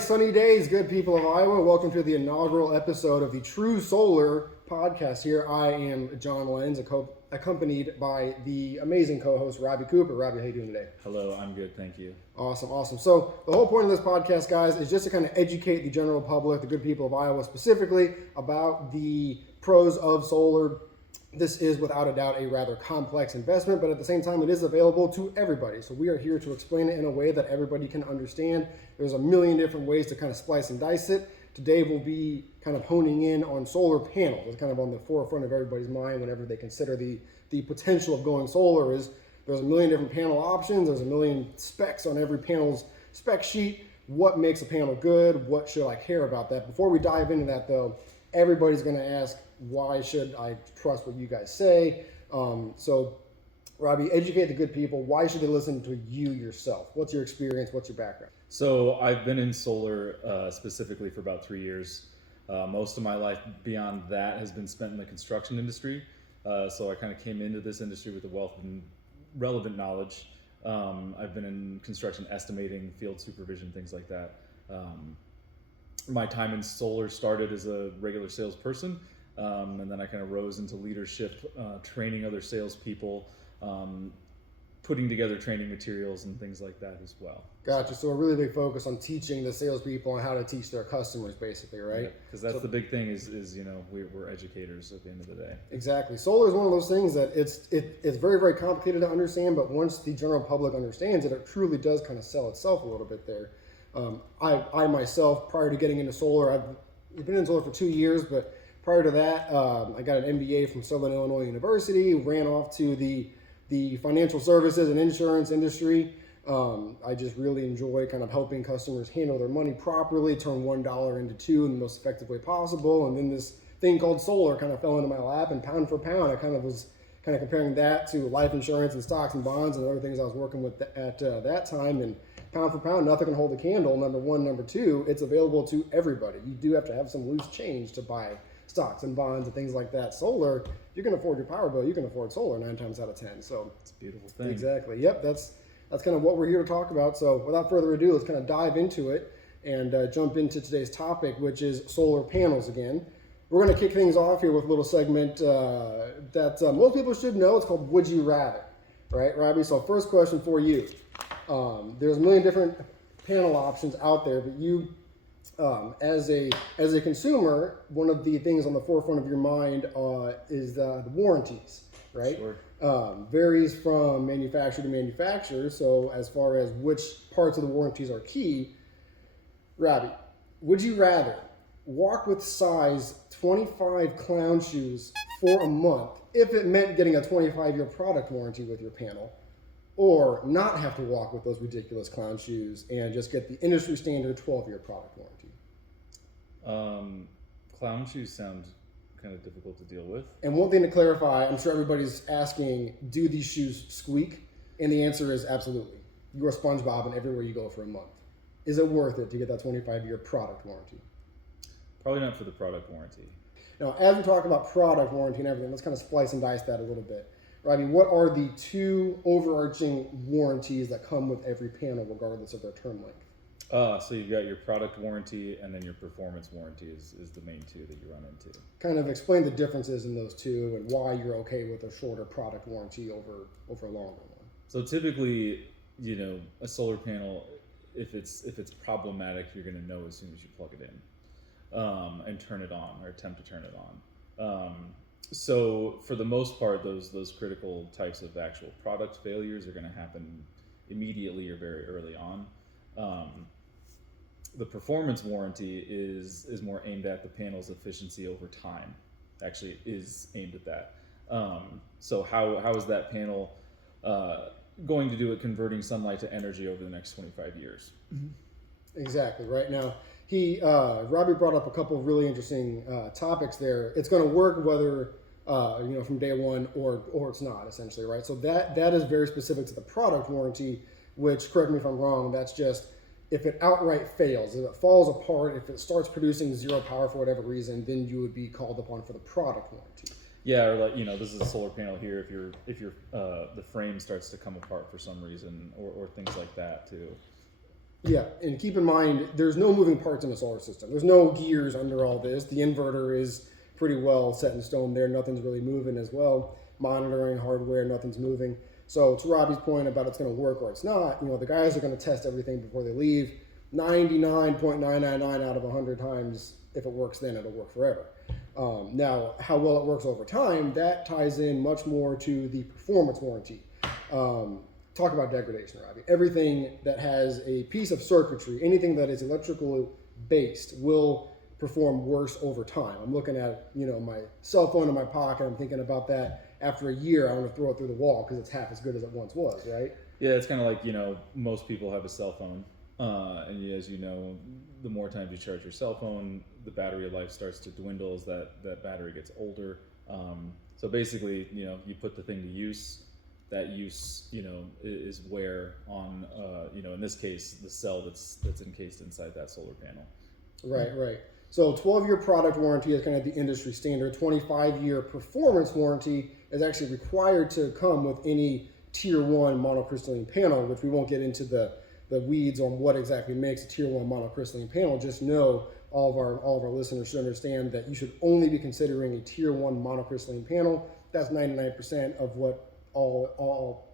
nice sunny days, good people of Iowa. Welcome to the inaugural episode of the True Solar podcast. Here I am, John Lenz, accompanied by the amazing co-host, Robbie Cooper. Robbie, how you doing today? Hello, I'm good, thank you. Awesome. So the whole point of this podcast, guys, is just to kind of educate the general public, the good people of Iowa specifically, about the pros of solar. This is without a doubt a rather complex investment, but at the same time, it is available to everybody. So we are here to explain it in a way that everybody can understand. There's a million different ways to kind of splice and dice it. Today we'll be kind of honing in on solar panels. It's kind of on the forefront of everybody's mind whenever they consider the potential of going solar. Is there's a million different panel options. There's a million specs on every panel's spec sheet. What makes a panel good? What should I care about that? Before we dive into that though, everybody's going to ask, why should I trust what you guys say? So, Robbie, educate the good people. Why should they listen to you yourself? What's your experience? What's your background? So I've been in solar specifically for about 3 years. Most of my life beyond that has been spent in the construction industry. So I kind of came into this industry with a wealth of relevant knowledge. I've been in construction estimating, field supervision, things like that. My time in solar started as a regular salesperson. And then I kind of rose into leadership, training other salespeople, putting together training materials and things like that as well. Gotcha. So a really big focus on teaching the salespeople on how to teach their customers, basically, right? Because that's the big thing is we're educators at the end of the day. Exactly. Solar is one of those things that it's very, very complicated to understand, but once the general public understands it, it truly does kind of sell itself a little bit there. I myself, prior to getting into solar, I've been in solar for 2 years, but prior to that, I got an MBA from Southern Illinois University, ran off to the financial services and insurance industry. I just really enjoy kind of helping customers handle their money properly, turn $1 into $2 in the most effective way possible. And then this thing called solar kind of fell into my lap, and pound for pound, I kind of was comparing that to life insurance and stocks and bonds and other things I was working with at that time. And pound for pound, nothing can hold a candle, number one. Number two, it's available to everybody. You do have to have some loose change to buy stocks and bonds and things like that. Solar, you can afford your power bill, you can afford solar 9 times out of 10. So it's a beautiful thing. Exactly. Yep. That's kind of what we're here to talk about. So without further ado, let's kind of dive into it and jump into today's topic, which is solar panels again. We're going to kick things off here with a little segment that most people should know. It's called Would You Rather, right, Robbie? So first question for you. There's a million different panel options out there, but you, as a consumer, one of the things on the forefront of your mind is the warranties, right? Sure. Varies from manufacturer to manufacturer. So as far as which parts of the warranties are key, Robbie, would you rather walk with size 25 clown shoes for a month if it meant getting a 25-year product warranty with your panel, or not have to walk with those ridiculous clown shoes and just get the industry standard 12-year product warranty? Clown shoes sound kind of difficult to deal with. And one thing to clarify, I'm sure everybody's asking, do these shoes squeak? And the answer is absolutely. You are SpongeBob everywhere you go for a month. Is it worth it to get that 25-year product warranty? Probably not for the product warranty. Now, as we talk about product warranty and everything, let's kind of splice and dice that a little bit. Robbie, what are the 2 overarching warranties that come with every panel, regardless of their term length? So you've got your product warranty and then your performance warranty is the main 2 that you run into. Kind of explain the differences in those 2 and why you're okay with a shorter product warranty over a longer one. So typically, a solar panel, if it's problematic, you're going to know as soon as you plug it in and turn it on or attempt to turn it on. So for the most part, those critical types of actual product failures are going to happen immediately or very early on. The performance warranty is more aimed at the panel's efficiency over time. Actually, is aimed at that. So how is that panel going to do at converting sunlight to energy over the next 25 years? Exactly. Right now, Robbie brought up a couple of really interesting topics there. It's going to work whether from day one or it's not, essentially, right? So that is very specific to the product warranty, which, correct me if I'm wrong, that's just if it outright fails, if it falls apart, if it starts producing zero power for whatever reason, then you would be called upon for the product warranty. Yeah, or this is a solar panel here. If the frame starts to come apart for some reason, or things like that too. Yeah, and keep in mind, there's no moving parts in the solar system. There's no gears under all this. The inverter is pretty well set in stone there. Nothing's really moving as well. Monitoring hardware, nothing's moving. So to Robbie's point about it's going to work or it's not, the guys are going to test everything before they leave. 99.999 out of 100 times, if it works then, it'll work forever. Now, how well it works over time, that ties in much more to the performance warranty. Talk about degradation, Robbie. Everything that has a piece of circuitry, anything that is electrical based, will perform worse over time. I'm looking at my cell phone in my pocket. I'm thinking about that. After a year, I want to throw it through the wall because it's half as good as it once was, right? Yeah, it's kind of like most people have a cell phone, and as you know, the more times you charge your cell phone, the battery life starts to dwindle as that battery gets older. So basically, you put the thing to use. That use, is wear on, in this case, the cell that's encased inside that solar panel. Right. So 12-year product warranty is kind of the industry standard. 25-year performance warranty is actually required to come with any tier 1 monocrystalline panel, which we won't get into the weeds on what exactly makes a tier 1 monocrystalline panel. Just know all of our listeners should understand that you should only be considering a tier 1 monocrystalline panel. That's 99% of what all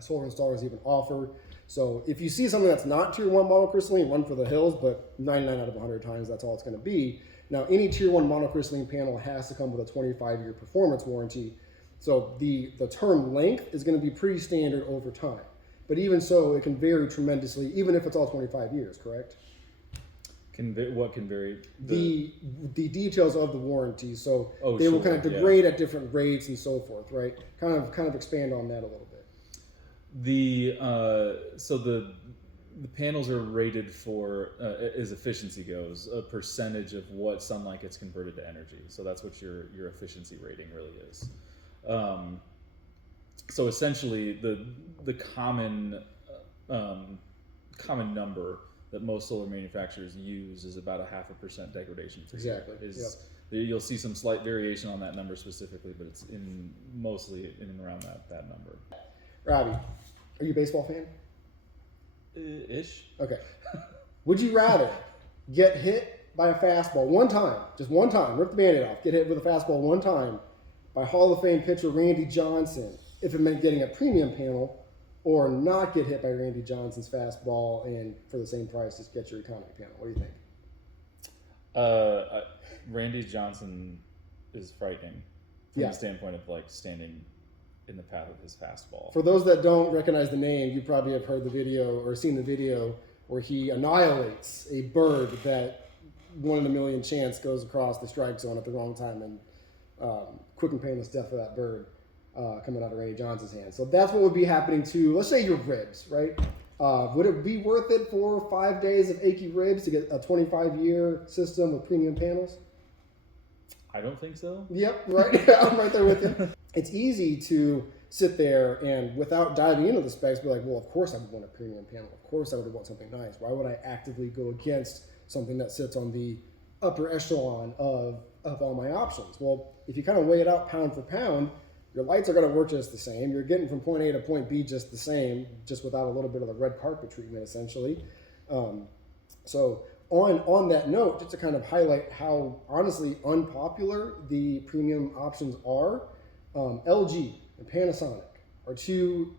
solar installers even offer. So if you see something that's not tier 1 monocrystalline, run for the hills, but 99 out of 100 times that's all it's going to be. Now, any tier 1 monocrystalline panel has to come with a 25-year performance warranty. So the term length is going to be pretty standard over time. But even so, it can vary tremendously, even if it's all 25 years, correct? What can vary? The details of the warranty. So they will kind of degrade at different rates and so forth, right? Kind of expand on that a little bit. So the panels are rated for, as efficiency goes, a percentage of what sunlight gets converted to energy. So that's what your efficiency rating really is. So essentially, the common number that most solar manufacturers use is about 0.5% degradation. Exactly. You'll see some slight variation on that number specifically, but it's mostly in and around that number. Robbie, are you a baseball fan? Ish. Okay. Would you rather get hit by a fastball one time, just one time, rip the Band-Aid off, get hit with a fastball one time by Hall of Fame pitcher Randy Johnson, if it meant getting a premium panel, or not get hit by Randy Johnson's fastball and for the same price just get your economy panel? What do you think? Randy Johnson is frightening from the standpoint of standing in the path of his fastball. For those that don't recognize the name, you probably have heard the video or seen the video where he annihilates a bird that 1 in a million chance goes across the strike zone at the wrong time, and quick and painless death for that bird. Coming out of Randy Johnson's hand. So that's what would be happening to, let's say, your ribs, right? Would it be worth it for 5 days of achy ribs to get a 25-year system with premium panels? I don't think so. Yep, right. I'm right there with you. It's easy to sit there and, without diving into the specs, be like, well, of course I would want a premium panel. Of course I would want something nice. Why would I actively go against something that sits on the upper echelon of all my options? Well, if you kind of weigh it out pound for pound, your lights are going to work just the same. You're getting from point A to point B just the same, just without a little bit of the red carpet treatment, essentially. So on that note, just to kind of highlight how honestly unpopular the premium options are, LG and Panasonic are two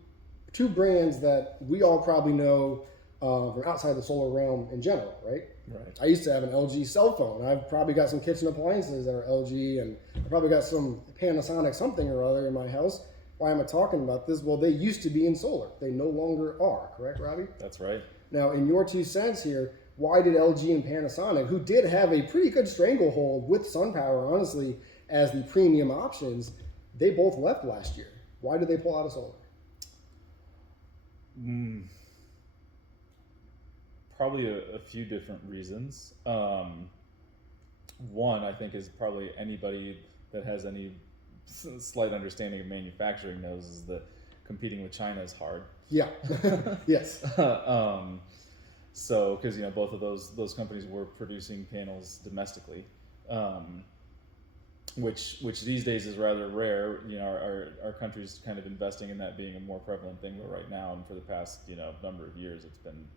brands that we all probably know from outside the solar realm in general, right? Right. I used to have an LG cell phone. I've probably got some kitchen appliances that are LG, and I probably got some Panasonic something or other in my house. Why am I talking about this? Well, they used to be in solar. They no longer are, correct, Robbie? That's right. Now, in your 2 cents here, why did LG and Panasonic, who did have a pretty good stranglehold with SunPower, honestly, as the premium options, they both left last year? Why did they pull out of solar? Probably a few different reasons. One, I think, is probably anybody that has any slight understanding of manufacturing knows is that competing with China is hard. Yeah. Yes. So, because both of those companies were producing panels domestically, which these days is rather rare. Our country's kind of investing in that being a more prevalent thing, but right now and for the past number of years, it's been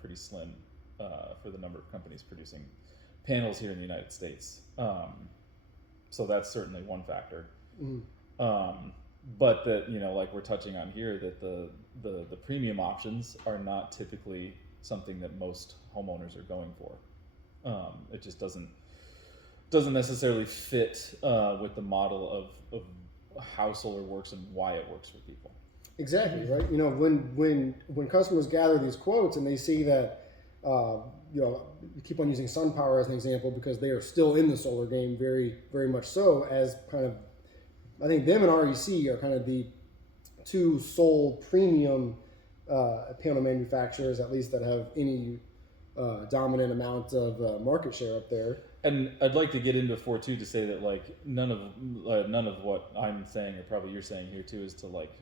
pretty slim for the number of companies producing panels here in the United States. So that's certainly one factor. But that, like we're touching on here, that the premium options are not typically something that most homeowners are going for. It just doesn't necessarily fit with the model of how solar works and why it works for people. Exactly, right. When customers gather these quotes and they see that, you keep on using SunPower as an example because they are still in the solar game, very, very much so, as kind of, I think them and REC are kind of the two sole premium panel manufacturers, at least, that have any dominant amount of market share up there. And I'd like to get into 4.2 to say that like none of what I'm saying or probably you're saying here too is to like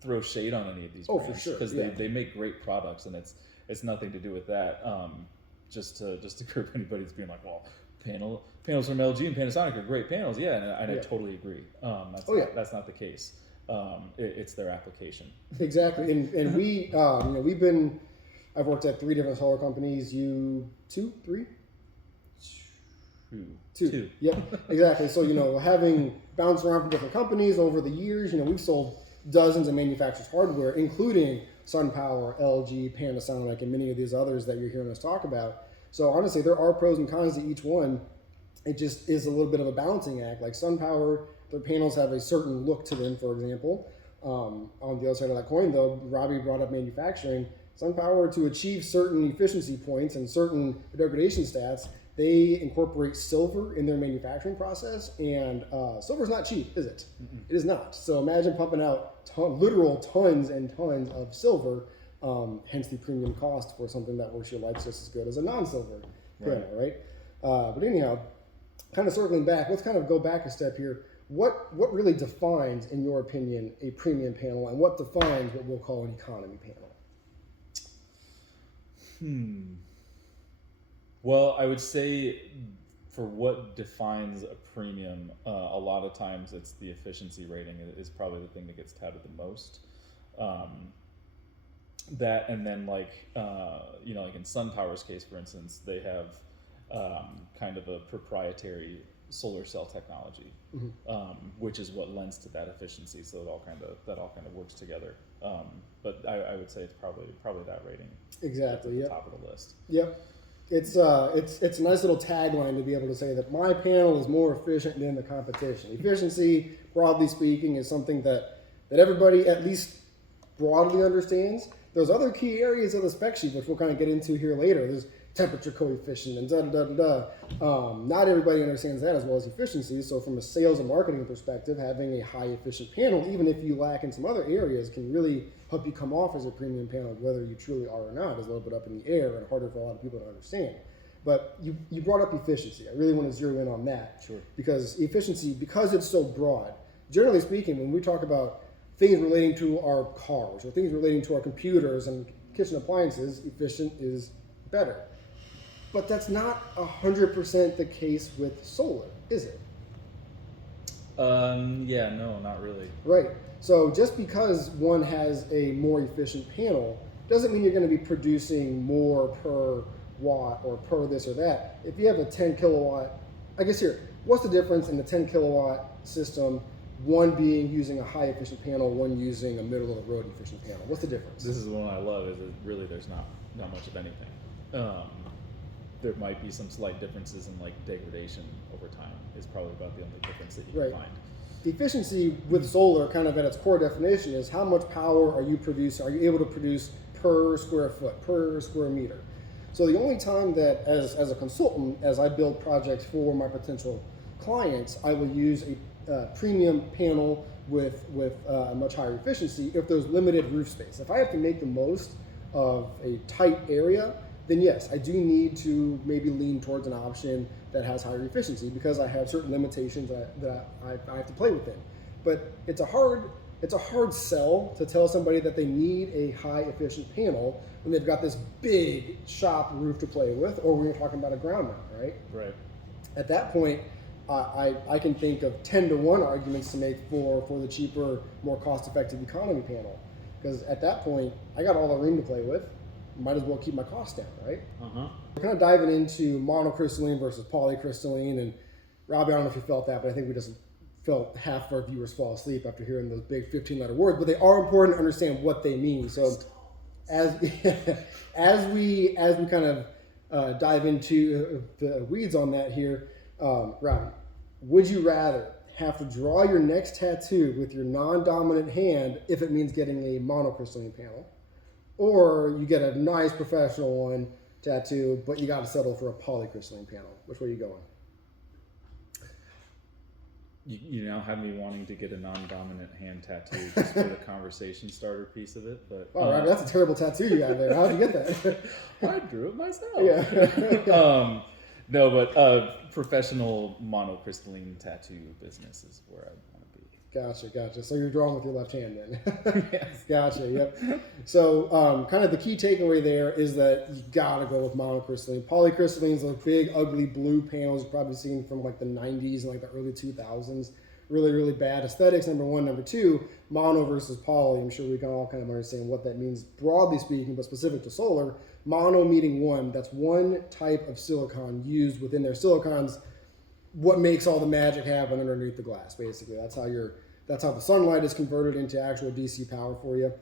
throw shade on any of these brands, for sure, because they make great products, and it's nothing to do with that. Just to curb anybody that's being like, well, panels from LG and Panasonic are great panels, and I totally agree. That's not the case. It's their application. Exactly, and we I've worked at 3 different solar companies. You 2, 3? 2. Yep, exactly. So having bounced around from different companies over the years, we've sold dozens of manufacturers' hardware, including SunPower, LG, Panasonic, and many of these others that you're hearing us talk about. So honestly, there are pros and cons to each one. It just is a little bit of a balancing act. Like SunPower, their panels have a certain look to them, for example. On the other side of that coin, though, Robbie brought up manufacturing. SunPower, to achieve certain efficiency points and certain degradation stats, they incorporate silver in their manufacturing process, and silver is not cheap, is it? Mm-mm. It is not. So imagine pumping out literal tons and tons of silver, hence the premium cost for something that works your lights just as good as a non-silver panel, right? But anyhow, kind of circling back, let's kind of go back a step here. What really defines, in your opinion, a premium panel, and what defines what we'll call an economy panel? Well, I would say for what defines a premium, a lot of times it's the efficiency rating is probably the thing that gets touted the most. That, and then like in SunPower's case, for instance, they have kind of a proprietary solar cell technology, which is what lends to that efficiency. So that all kind of works together. But I would say it's probably that rating. Exactly. At the top of the list. Yep. It's a nice little tagline to be able to say that my panel is more efficient than the competition. Efficiency, broadly speaking, is something that everybody at least broadly understands. There's other key areas of the spec sheet, which we'll kind of get into here later. There's temperature coefficient and Not everybody understands that as well as efficiency. So from a sales and marketing perspective, having a high efficient panel, even if you lack in some other areas, can really help you come off as a premium panel, whether you truly are or not, is a little bit up in the air and harder for a lot of people to understand. But you brought up efficiency. I really want to zero in on that. Sure. Because efficiency, because it's so broad, generally speaking, when we talk about things relating to our cars or things relating to our computers and kitchen appliances, efficient is better. But that's not 100% the case with solar, is it? No, not really. Right. So just because one has a more efficient panel doesn't mean you're going to be producing more per watt or per this or that. If you have a 10 kilowatt, I guess here, what's the difference in the 10 kilowatt system, one being using a high efficient panel, one using a middle of the road efficient panel? What's the difference? This is the one I love, is that really there's not much of anything. There might be some slight differences in like degradation over time is probably about the only difference that you can find. The efficiency with solar, kind of at its core definition, is how much power are you producing, are you able to produce per square foot, per square meter. So the only time that as a consultant, as I build projects for my potential clients, I will use a premium panel with a much higher efficiency if there's limited roof space. If I have to make the most of a tight area, then yes, I do need to maybe lean towards an option that has higher efficiency because I have certain limitations that I have to play within. But it's a hard sell to tell somebody that they need a high efficient panel when they've got this big shop roof to play with, or when you're talking about a ground mount, right? Right. At that point, I can think of 10-to-1 arguments to make for the cheaper, more cost-effective economy panel. because at that point, I got all the room to play with. Might as well keep my costs down, right? We're kind of diving into monocrystalline versus polycrystalline, and Robbie, I don't know if you felt that, but I think we just felt half of our viewers fall asleep after hearing those big 15-letter words, but they are important to understand what they mean. So as we kind of dive into the weeds on that here, Robbie, would you rather have to draw your next tattoo with your non-dominant hand if it means getting a monocrystalline panel, or you get a nice professional one tattoo, but you got to settle for a polycrystalline panel? Which way are you going? You now have me wanting to get a non-dominant hand tattoo just for the conversation starter piece of it. But Oh, Robbie, that's a terrible tattoo you got there. How'd you get that? I drew it myself. Yeah. No, but professional monocrystalline tattoo business is where I want to be. Gotcha. So you're drawing with your left hand then. Yes. Gotcha, yep. So kind of the key takeaway there is that you gotta go with monocrystalline. Polycrystallines are big, ugly blue panels you've probably seen from like the 90s and like the early 2000s. Really, really bad aesthetics, number one. Number two, mono versus poly. I'm sure we can all kind of understand what that means broadly speaking, but specific to solar. Mono meaning one. That's one type of silicon used within their silicons. What makes all the magic happen underneath the glass, basically. That's how the sunlight is converted into actual DC power for you.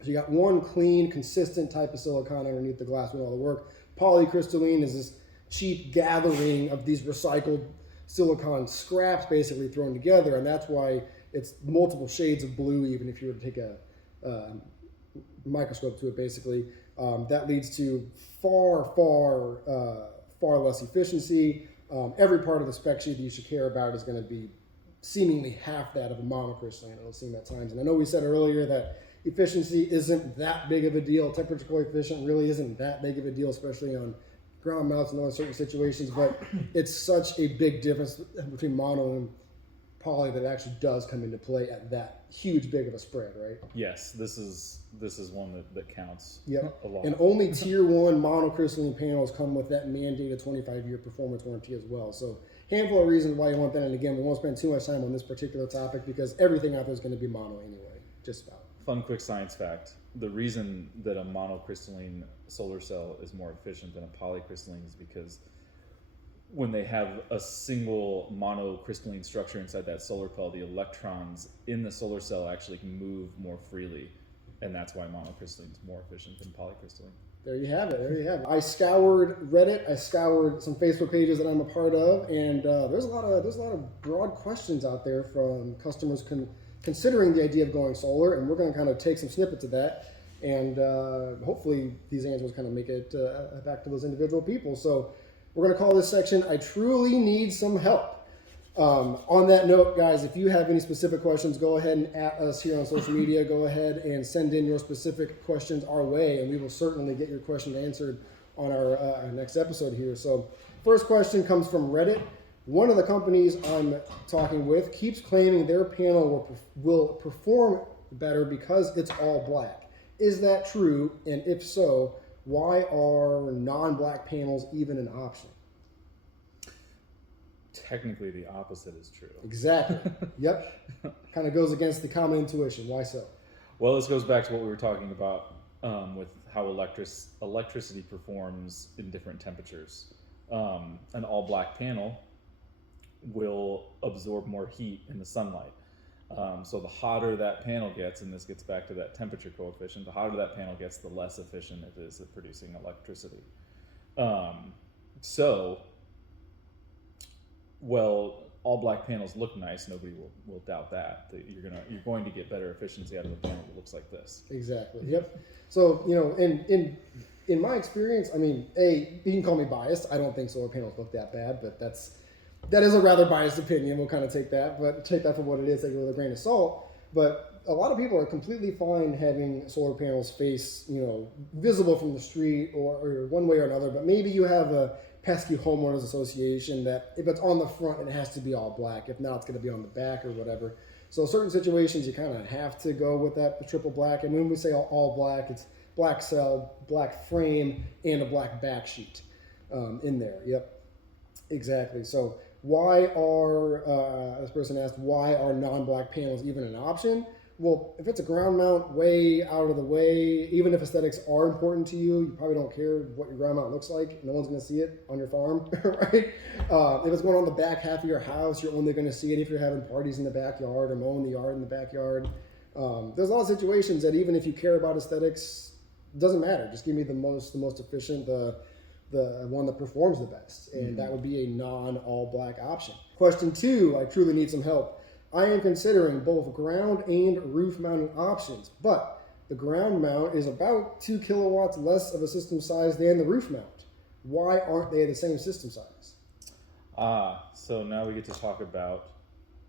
So you got one clean, consistent type of silicon underneath the glass doing all the work. Polycrystalline is this cheap gathering of these recycled silicon scraps basically thrown together, and that's why it's multiple shades of blue, even if you were to take a microscope to it, basically. That leads to far less efficiency. Every part of the spec sheet that you should care about is going to be seemingly half that of a monocrystalline, it'll seem at times. And I know we said earlier that efficiency isn't that big of a deal. Temperature coefficient really isn't that big of a deal, especially on ground mounts and other certain situations, but it's such a big difference between mono and poly that it actually does come into play at that huge big of a spread, right? Yes, this is one that counts Yep. a lot. And only tier one monocrystalline panels come with that mandated 25-year performance warranty as well. So handful of reasons why you want that. And again, we won't spend too much time on this particular topic because everything out there is going to be mono anyway, just about. Fun quick science fact. The reason that a monocrystalline solar cell is more efficient than a polycrystalline is because when they have a single monocrystalline structure inside that solar cell, the electrons in the solar cell actually can move more freely. And that's why monocrystalline is more efficient than polycrystalline. There you have it. I scoured Reddit. I scoured some Facebook pages that I'm a part of, and there's a lot of broad questions out there from customers considering the idea of going solar, and we're going to kind of take some snippets of that, and hopefully these answers kind of make it back to those individual people. So we're going to call this section "I Truly Need Some Help." On that note, guys, if you have any specific questions, go ahead and at us here on social media. Go ahead and send in your specific questions our way, and we will certainly get your question answered on our next episode here. So first question comes from Reddit. One of the companies I'm talking with keeps claiming their panel will perform better because it's all black. Is that true? And if so, why are non-black panels even an option? Technically, the opposite is true. Exactly. Yep. Kind of goes against the common intuition. Why so? Well, this goes back to what we were talking about with how electricity performs in different temperatures. An all-black panel will absorb more heat in the sunlight. So the hotter that panel gets, and this gets back to that temperature coefficient, the hotter that panel gets, the less efficient it is at producing electricity. Well, all black panels look nice. Nobody will doubt that you're going to get better efficiency out of a panel that looks like this. Exactly. Yep. So in my experience, I mean, you can call me biased. I don't think solar panels look that bad, but that is a rather biased opinion. We'll kind of take that for what it is, take it with a grain of salt. But a lot of people are completely fine having solar panels face, visible from the street or one way or another. But maybe you have a pesky homeowners association that if it's on the front, it has to be all black. If not, it's going to be on the back or whatever. So certain situations, you kind of have to go with that triple black. And when we say all black, it's black cell, black frame, and a black back sheet in there. Yep, exactly. So why are, this person asked, why are non-black panels even an option? Well, if it's a ground mount way out of the way, even if aesthetics are important to you, you probably don't care what your ground mount looks like. No one's going to see it on your farm, right? If it's going on the back half of your house, you're only going to see it if you're having parties in the backyard or mowing the yard in the backyard. There's a lot of situations that even if you care about aesthetics, it doesn't matter. Just give me the most efficient, the one that performs the best, and that would be a non-all black option. Question 2, I truly need some help. I am considering both ground and roof mounting options, but the ground mount is about 2 kilowatts less of a system size than the roof mount. Why aren't they the same system size? So now we get to talk about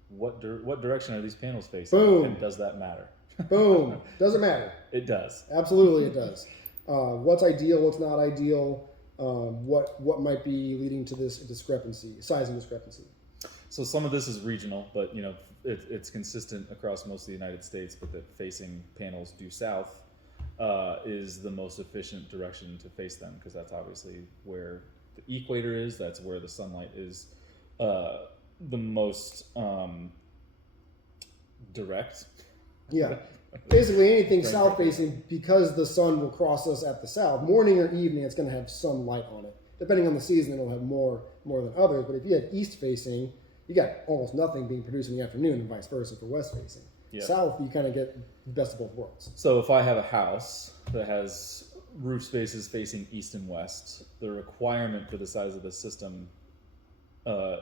what direction are these panels facing, Boom. and does that matter? Boom. Doesn't matter. It does. Absolutely it does. What's ideal, what's not ideal, what might be leading to this discrepancy, sizing discrepancy? So some of this is regional, but it's consistent across most of the United States, but that facing panels due south is the most efficient direction to face them, because that's obviously where the equator is. That's where the sunlight is the most direct. Yeah. Basically anything south facing, because the sun will cross us at the south, morning or evening, it's going to have some light on it. Depending on the season, it'll have more than others. But if you had east facing, you got almost nothing being produced in the afternoon, and vice versa for west facing. Yeah. South, you kind of get the best of both worlds. So if I have a house that has roof spaces facing east and west, the requirement for the size of the system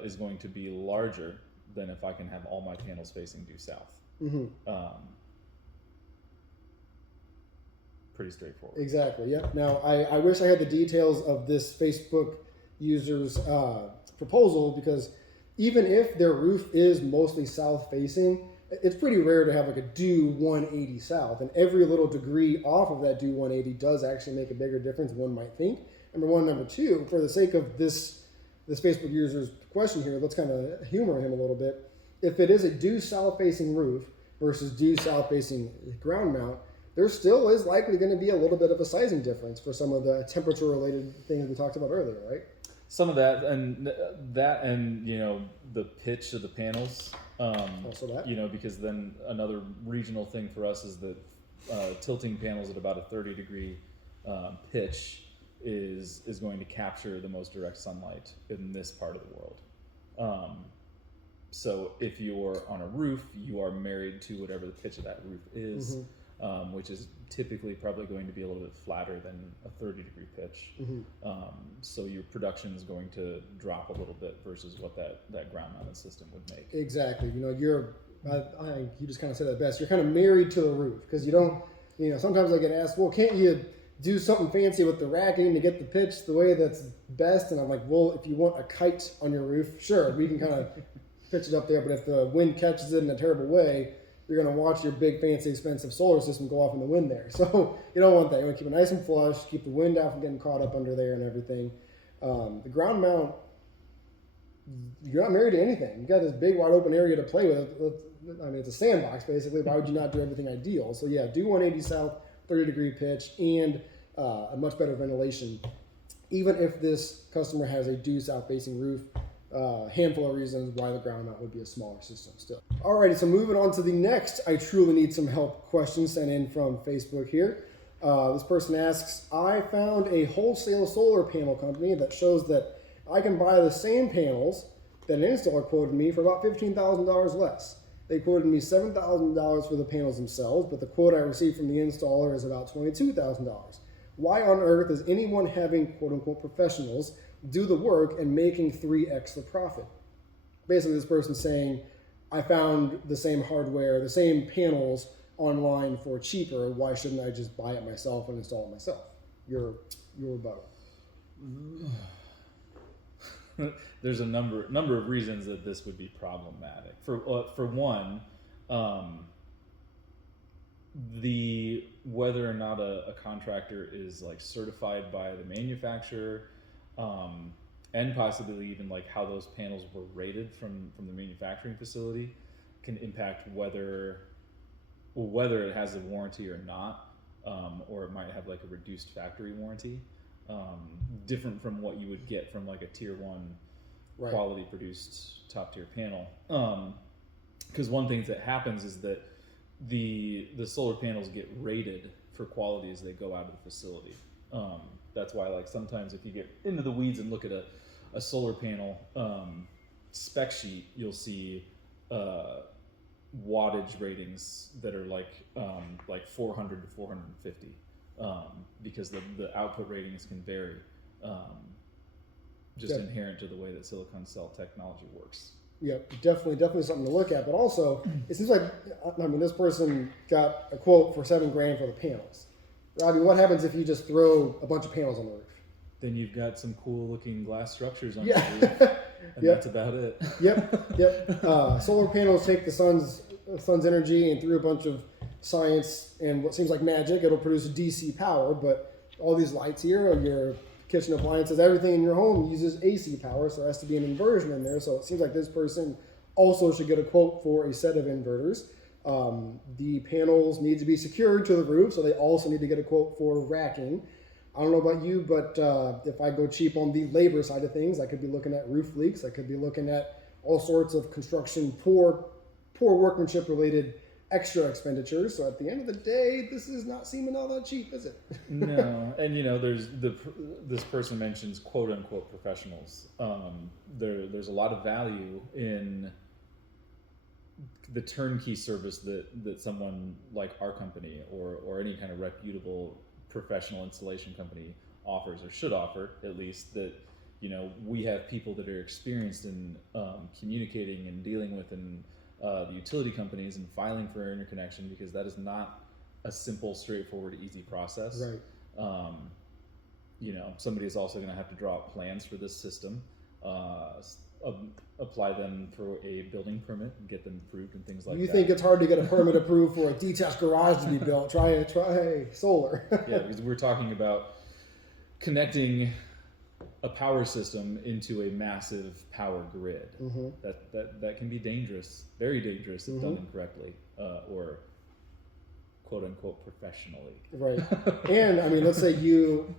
is going to be larger than if I can have all my panels facing due south. Pretty straightforward. Exactly. Yep. Now, I wish I had the details of this Facebook user's proposal, because even if their roof is mostly south facing, it's pretty rare to have like a due 180 south, and every little degree off of that due 180 does actually make a bigger difference than one might think. Number one. Number two, for the sake of this Facebook user's question here, let's kind of humor him a little bit. If it is a due south facing roof versus due south facing ground mount, there still is likely going to be a little bit of a sizing difference for some of the temperature related things we talked about earlier, right? Some of that, and the pitch of the panels. Also that. Because then another regional thing for us is that tilting panels at about a 30-degree pitch is going to capture the most direct sunlight in this part of the world. So if you're on a roof, you are married to whatever the pitch of that roof is, which is typically probably going to be a little bit flatter than a 30-degree pitch. So your production is going to drop a little bit versus what that ground-mounted system would make. Exactly. You just kind of said that best. You're kind of married to the roof, because you don't, sometimes I get asked, well, can't you do something fancy with the racking to get the pitch the way that's best? And I'm like, well, if you want a kite on your roof, sure, we can kind of pitch it up there. But if the wind catches it in a terrible way, you're going to watch your big, fancy, expensive solar system go off in the wind there. So you don't want that. You want to keep it nice and flush, keep the wind out from getting caught up under there and everything. The ground mount, you're not married to anything. You got this big, wide open area to play with. I mean, it's a sandbox, basically. Why would you not do everything ideal? So yeah, do 180 south, 30-degree pitch, and a much better ventilation. Even if this customer has a due south-facing roof, handful of reasons why the ground mount would be a smaller system still. Alrighty, so moving on to the next I truly need some help question sent in from Facebook here. This person asks, I found a wholesale solar panel company that shows that I can buy the same panels that an installer quoted me for about $15,000 less. They quoted me $7,000 for the panels themselves, but the quote I received from the installer is about $22,000. Why on earth is anyone having quote-unquote professionals do the work and making 3x the profit? Basically, this person's saying, I found the same hardware, the same panels online for cheaper. Why shouldn't I just buy it myself and install it myself? Your rebuttal. There's a number of reasons that this would be problematic. For one, whether or not a contractor is like certified by the manufacturer, and possibly even like how those panels were rated from the manufacturing facility can impact whether it has a warranty or not, or it might have like a reduced factory warranty, different from what you would get from like a tier 1 Right. quality produced top tier panel. Because one thing that happens is that the solar panels get rated for quality as they go out of the facility. That's why, like, sometimes if you get into the weeds and look at a solar panel spec sheet, you'll see wattage ratings that are like 400 to 450, because the output ratings can vary, just Yeah. inherent to the way that silicon cell technology works. Yep, definitely something to look at. But also, it seems like, I mean, this person got a quote for $7,000 for the panels. Robbie, what happens if you just throw a bunch of panels on the roof? Then you've got some cool looking glass structures on Yeah. your roof, and Yep. that's about it. Yep. Solar panels take the sun's energy, and through a bunch of science and what seems like magic, it'll produce DC power. But all these lights here, your kitchen appliances, everything in your home uses AC power, so there has to be an inversion in there. So it seems like this person also should get a quote for a set of inverters. The panels need to be secured to the roof, so they also need to get a quote for racking. I don't know about you, but if I go cheap on the labor side of things, I could be looking at roof leaks. I could be looking at all sorts of construction, poor workmanship related extra expenditures. So at the end of the day, this is not seeming all that cheap, is it? No, and there's this person mentions quote unquote professionals. There's a lot of value in the turnkey service that someone like our company or any kind of reputable professional installation company offers, or should offer at least. That we have people that are experienced in communicating and dealing with the utility companies and filing for interconnection, because that is not a simple, straightforward, easy process. Right. Somebody is also going to have to draw up plans for this system, apply them for a building permit, and get them approved and things like that. You think it's hard to get a permit approved for a detached garage to be built? Try solar. Yeah, because we're talking about connecting a power system into a massive power grid. Mm-hmm. That can be dangerous, very dangerous if done incorrectly, or quote unquote professionally. Right. And I mean, let's say you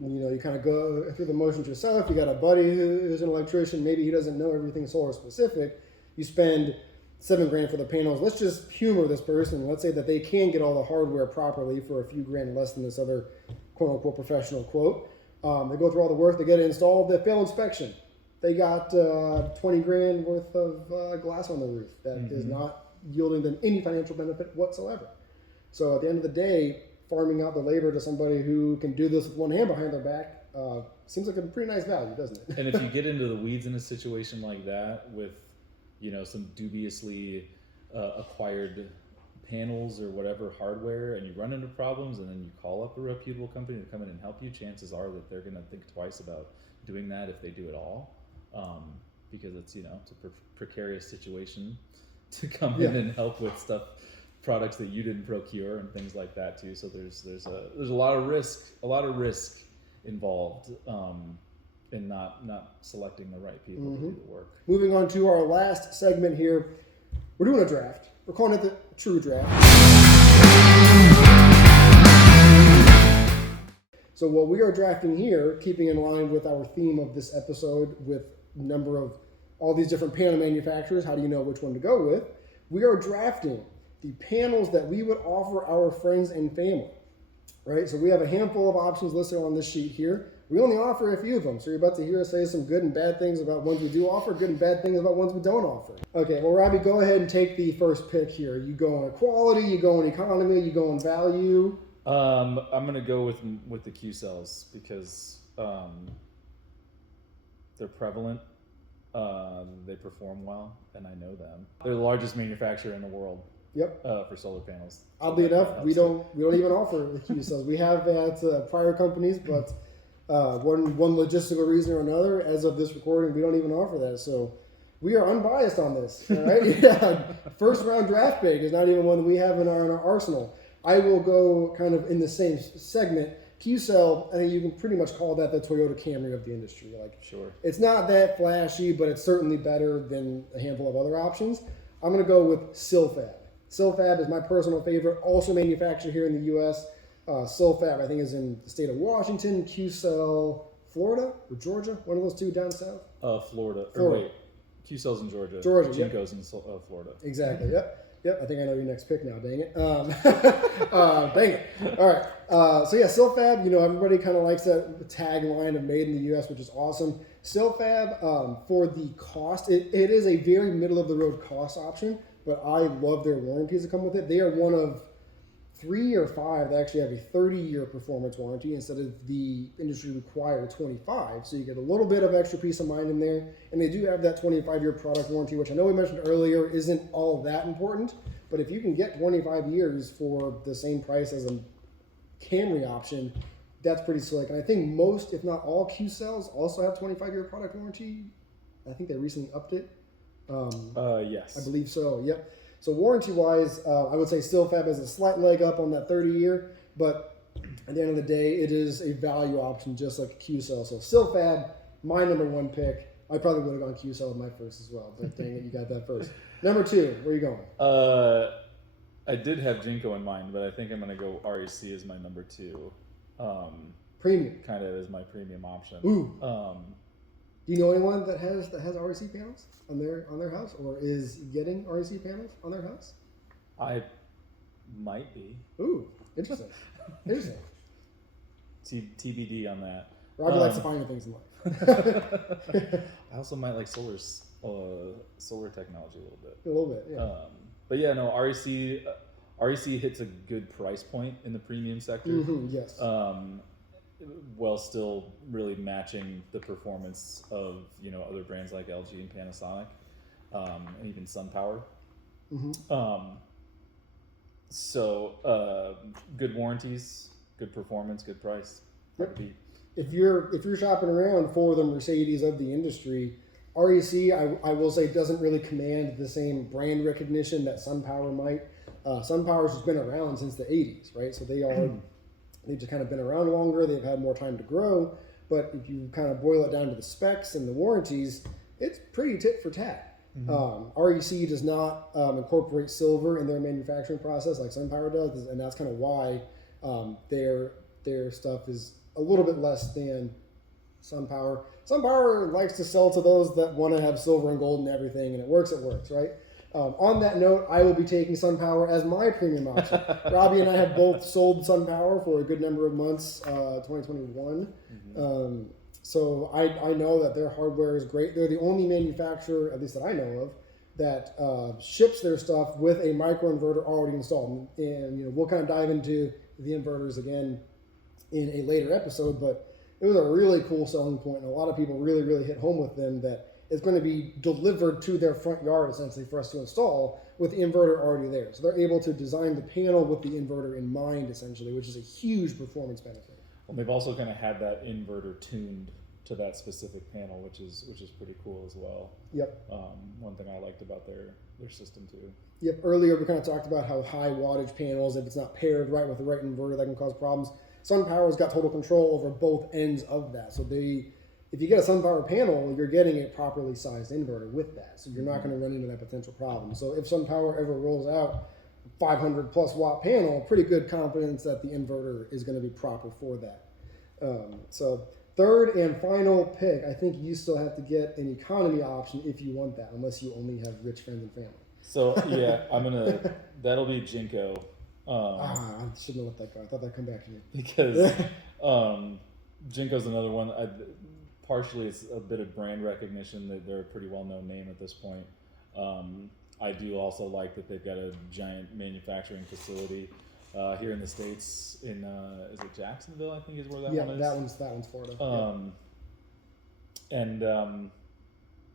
kind of go through the motions yourself. You got a buddy who's an electrician. Maybe he doesn't know everything solar specific. You spend $7,000 for the panels. Let's just humor this person. Let's say that they can get all the hardware properly for a few grand less than this other quote unquote professional quote. They go through all the work, they get it installed, they fail inspection. They got $20,000 worth of glass on the roof that is not yielding them any financial benefit whatsoever. So at the end of the day, farming out the labor to somebody who can do this with one hand behind their back seems like a pretty nice value, doesn't it? And if you get into the weeds in a situation like that with, some dubiously acquired panels or whatever hardware, and you run into problems, and then you call up a reputable company to come in and help you, chances are that they're going to think twice about doing that if they do at all, because it's it's a precarious situation to come in and help with products that you didn't procure and things like that too. So there's a lot of risk involved in not selecting the right people to do the work. Moving on to our last segment here, we're doing a draft. We're calling it the True Draft. So what we are drafting here, keeping in line with our theme of this episode, with number of all these different panel manufacturers, how do you know which one to go with? We are drafting the panels that we would offer our friends and family, right? So we have a handful of options listed on this sheet here. We only offer a few of them, so you're about to hear us say some good and bad things about ones we do offer, good and bad things about ones we don't offer. Okay, well, Robbie, go ahead and take the first pick here. You go on quality, you go on economy, you go on value. I'm gonna go with the Q cells because they're prevalent, they perform well, and I know them. They're the largest manufacturer in the world. Yep. For solar panels. Oddly enough, we don't even offer the Q cells. We have at prior companies, but one logistical reason or another, as of this recording, we don't even offer that. So we are unbiased on this. All right. Yeah. First round draft pick is not even one that we have in our arsenal. I will go kind of in the same segment. Q-Cell, I think you can pretty much call that the Toyota Camry of the industry. Like, sure, it's not that flashy, but it's certainly better than a handful of other options. I'm going to go with Silfab. Silfab is my personal favorite, also manufactured here in the U.S. Silfab, I think, is in the state of Washington. Q-Cell, Florida or Georgia, one of those two down south. Florida. Florida. Wait, Q-Cell's in Georgia. Georgia, Jinko's in Florida. Exactly. Yep. Yep, I think I know your next pick now. Dang it. Dang it. All right. So yeah, Silfab. You know, everybody kind of likes that tagline of "Made in the U.S.," which is awesome. Silfab, for the cost, it is a very middle of the road cost option, but I love their warranties that come with it. They are one of 3 or 5 that actually have a 30-year performance warranty instead of the industry required 25. So you get a little bit of extra peace of mind in there. And they do have that 25-year product warranty, which I know we mentioned earlier isn't all that important. But if you can get 25 years for the same price as a Camry option, that's pretty slick. And I think most, if not all, Q cells also have 25-year product warranty. I think they recently upped it. Yes. I believe so. Yep. So warranty-wise, I would say Silfab has a slight leg up on that 30-year, but at the end of the day, it is a value option just like a Q-Cell. So Silfab, my number 1 pick. I probably would have gone Q-Cell with my first as well, but dang it, you got that first. Number 2, where are you going? I did have Jinko in mind, but I think I'm going to go REC as my number 2. Premium. Kind of as my premium option. Ooh. Do you know anyone that has REC panels on their house, or is getting REC panels on their house? I might be. Ooh, interesting. Interesting. TBD on that. Robbie likes the finer things in life. I also might like solar technology a little bit. A little bit, yeah. But yeah, no, REC hits a good price point in the premium sector. Mm-hmm, yes. While still really matching the performance of other brands like LG and Panasonic, and even SunPower. Mm-hmm. So good warranties, good performance, good price. Yep. If you're shopping around for the Mercedes of the industry, REC I will say doesn't really command the same brand recognition that SunPower might. SunPower's just been around since the 80s, right? So they've just kind of been around longer. They've had more time to grow. But if you kind of boil it down to the specs and the warranties, it's pretty tit for tat. Mm-hmm. REC does not incorporate silver in their manufacturing process like SunPower does, and that's kind of why their stuff is a little bit less than SunPower. SunPower likes to sell to those that want to have silver and gold and everything, and it works, right? On that note, I will be taking SunPower as my premium option. Robbie and I have both sold SunPower for a good number of months, 2021. Mm-hmm. So I know that their hardware is great. They're the only manufacturer, at least that I know of, that ships their stuff with a microinverter already installed. And we'll kind of dive into the inverters again in a later episode, but it was a really cool selling point, and a lot of people really, really hit home with them that it's going to be delivered to their front yard essentially for us to install with the inverter already there. So they're able to design the panel with the inverter in mind essentially, which is a huge performance benefit. Well, they've also kind of had that inverter tuned to that specific panel, which is pretty cool as well. Yep. One thing I liked about their system too. Yep. Earlier we kind of talked about how high wattage panels, if it's not paired right with the right inverter, that can cause problems. SunPower's got total control over both ends of that. So if you get a SunPower panel, you're getting a properly sized inverter with that. So you're not going to run into that potential problem. So if SunPower ever rolls out 500 plus watt panel, pretty good confidence that the inverter is going to be proper for that. So third and final pick, I think you still have to get an economy option if you want that, unless you only have rich friends and family. So yeah, that'll be Jinko. I shouldn't have let that go. I thought that'd come back to me. Because Jinko's another one. Partially, it's a bit of brand recognition that they're a pretty well-known name at this point. I do also like that they've got a giant manufacturing facility here in the States. Is it Jacksonville? I think is where that one is. Yeah, that one's Florida.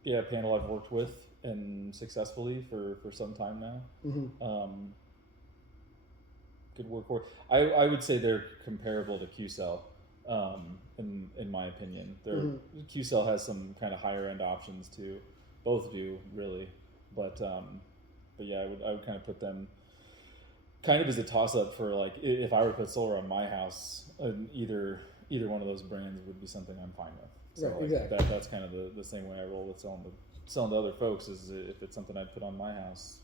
A panel I've worked with and successfully for some time now. Mm-hmm. Good workhorse. I would say they're comparable to Q-Cell. In my opinion, Q-Cell has some kind of higher end options too. Both do really, but yeah, I would kind of put them kind of as a toss up for like if I were to put solar on my house, either one of those brands would be something I'm fine with. So right, exactly. That's kind of the same way I roll with selling to other folks. Is if it's something I'd put on my house,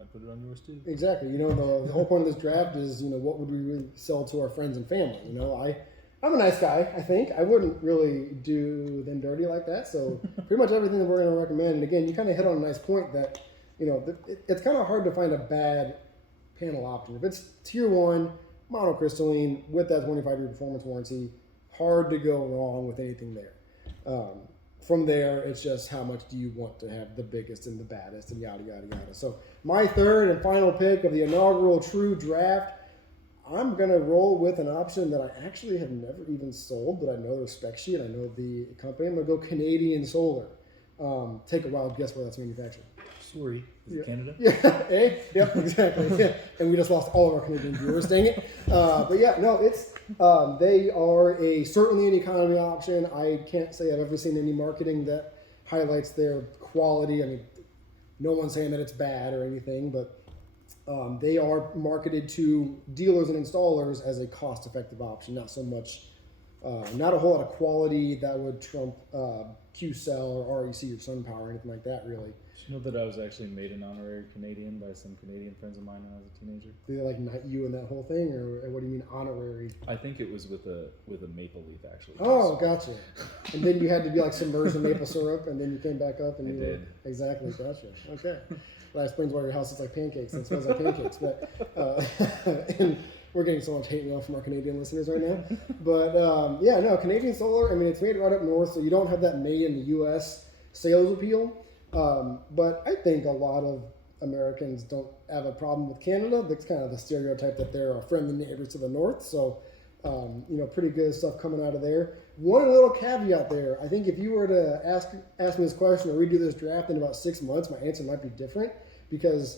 I'd put it on yours too. Exactly. The whole point of this draft is what would we really sell to our friends and family? I'm a nice guy, I think. I wouldn't really do them dirty like that. So pretty much everything that we're going to recommend. And again, you kind of hit on a nice point that it's kind of hard to find a bad panel option. If it's tier 1 monocrystalline with that 25-year performance warranty, hard to go wrong with anything there. From there, it's just how much do you want to have the biggest and the baddest and yada, yada, yada. So my third and final pick of the inaugural True Draft, I'm going to roll with an option that I actually have never even sold, but I know the spec sheet, I know the company. I'm going to go Canadian Solar. Take a wild guess where that's manufactured. Sorry, is it Canada? Yeah, eh? Yep, exactly. Yeah. And we just lost all of our Canadian viewers, dang it. But yeah, no, it's they are certainly an economy option. I can't say I've ever seen any marketing that highlights their quality. I mean, no one's saying that it's bad or anything, but they are marketed to dealers and installers as a cost-effective option, not so much, not a whole lot of quality that would trump Q-Cell or REC or SunPower or anything like that, really. Did you know that I was actually made an honorary Canadian by some Canadian friends of mine when I was a teenager? Do they like knight you in that whole thing, or what do you mean honorary? I think it was with a maple leaf actually. Oh, gotcha. And then you had to be like submerged in maple syrup, and then you came back up and you did. Were exactly gotcha. Okay, well, that explains why your house is like pancakes. It smells like pancakes, but and we're getting so much hate mail from our Canadian listeners right now. But yeah, no, Canadian Solar. I mean, it's made right up north, so you don't have that made in the U.S. sales appeal. But I think a lot of Americans don't have a problem with Canada. That's kind of the stereotype that they're our friendly neighbors to the north. So, pretty good stuff coming out of there. One little caveat there. I think if you were to ask me this question or redo this draft in about 6 months, my answer might be different because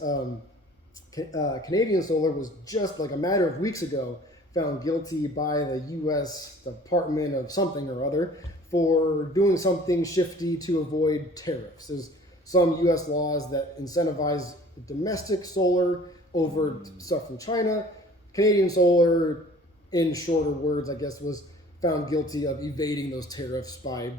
Canadian Solar was just like a matter of weeks ago found guilty by the U.S. Department of something or other for doing something shifty to avoid tariffs. There's some U.S. laws that incentivize domestic solar over stuff from China. Canadian Solar, in shorter words, I guess, was found guilty of evading those tariffs by,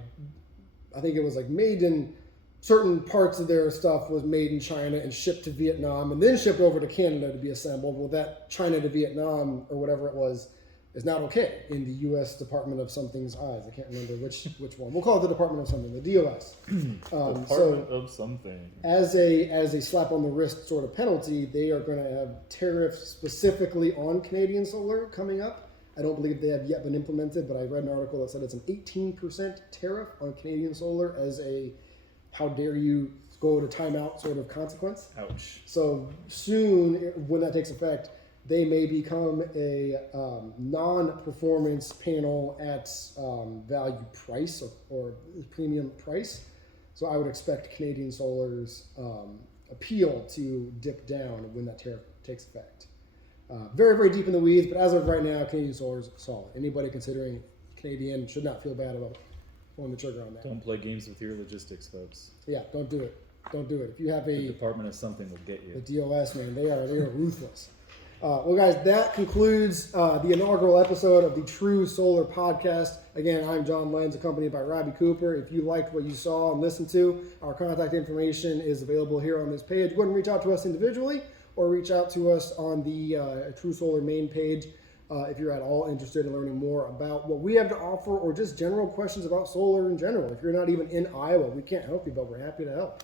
I think it was like made in certain parts of their stuff was made in China and shipped to Vietnam and then shipped over to Canada to be assembled. Well, that China to Vietnam or whatever it was is not okay in the U.S. Department of something's eyes. I can't remember which one. We'll call it the Department of something, the DOS. Department of something. As a slap on the wrist sort of penalty, they are going to have tariffs specifically on Canadian Solar coming up. I don't believe they have yet been implemented, but I read an article that said it's an 18% tariff on Canadian Solar as a how dare you go to timeout sort of consequence. Ouch. So soon, when that takes effect, they may become a non-performance panel at value price or premium price. So I would expect Canadian Solar's appeal to dip down when that tariff takes effect. Very, very deep in the weeds, but as of right now, Canadian Solar is solid. Anybody considering Canadian should not feel bad about pulling the trigger on that. Don't play games with your logistics, folks. Yeah, don't do it. Don't do it. If you have The Department of something will get you. the DOS, man, they are ruthless. Well, guys, that concludes the inaugural episode of the True Solar Podcast. Again, I'm John Lenz, accompanied by Robbie Cooper. If you liked what you saw and listened to, our contact information is available here on this page. Go ahead and reach out to us individually or reach out to us on the True Solar main page if you're at all interested in learning more about what we have to offer or just general questions about solar in general. If you're not even in Iowa, we can't help you, but we're happy to help.